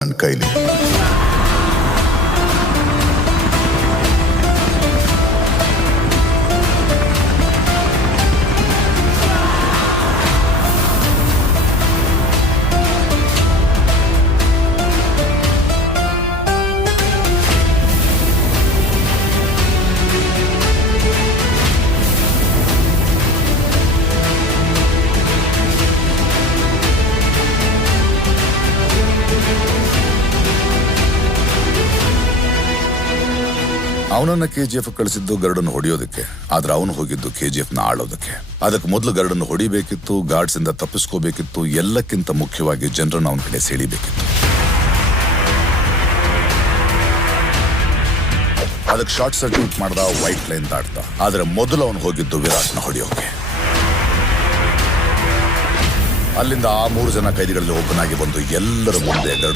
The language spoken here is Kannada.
ನನ್ನ ಕೈಲಿ ಅವನನ್ನ KGF ಕಳಿಸಿದ್ದು ಗರುಡನ್ನು ಹೊಡೆಯೋದಕ್ಕೆ, ಆದ್ರೆ ಅವನು ಹೋಗಿದ್ದು KGF ನ ಆಳೋದಕ್ಕೆ. ಅದಕ್ಕೆ ಮೊದಲು ಗರುಡನ್ನು ಹೊಡಿಬೇಕಿತ್ತು, ಗಾರ್ಡ್ಸ್ ಇಂದ ತಪ್ಪಿಸ್ಕೋಬೇಕಿತ್ತು, ಎಲ್ಲಕ್ಕಿಂತ ಮುಖ್ಯವಾಗಿ ಜನರನ್ನು ಅವನ ಕಡೆ ಸೆಳಿಬೇಕಿತ್ತು. ಅದಕ್ಕೆ ಶಾರ್ಟ್ ಸರ್ಕ್ಯೂಟ್ ಮಾಡ್ದ, ವೈಟ್ ಲೈನ್ ದಾಟ್ದ. ಆದ್ರೆ ಮೊದಲು ಅವನು ಹೋಗಿದ್ದು ವಿರಾಟ್ನ ಹೊಡೆಯೋಕೆ. ಅಲ್ಲಿಂದ ಆ 3 ಜನ ಕೈದಿಗಳಲ್ಲಿ ಒಬ್ಬನಾಗಿ ಬಂದು ಎಲ್ಲರ ಮುಂದೆ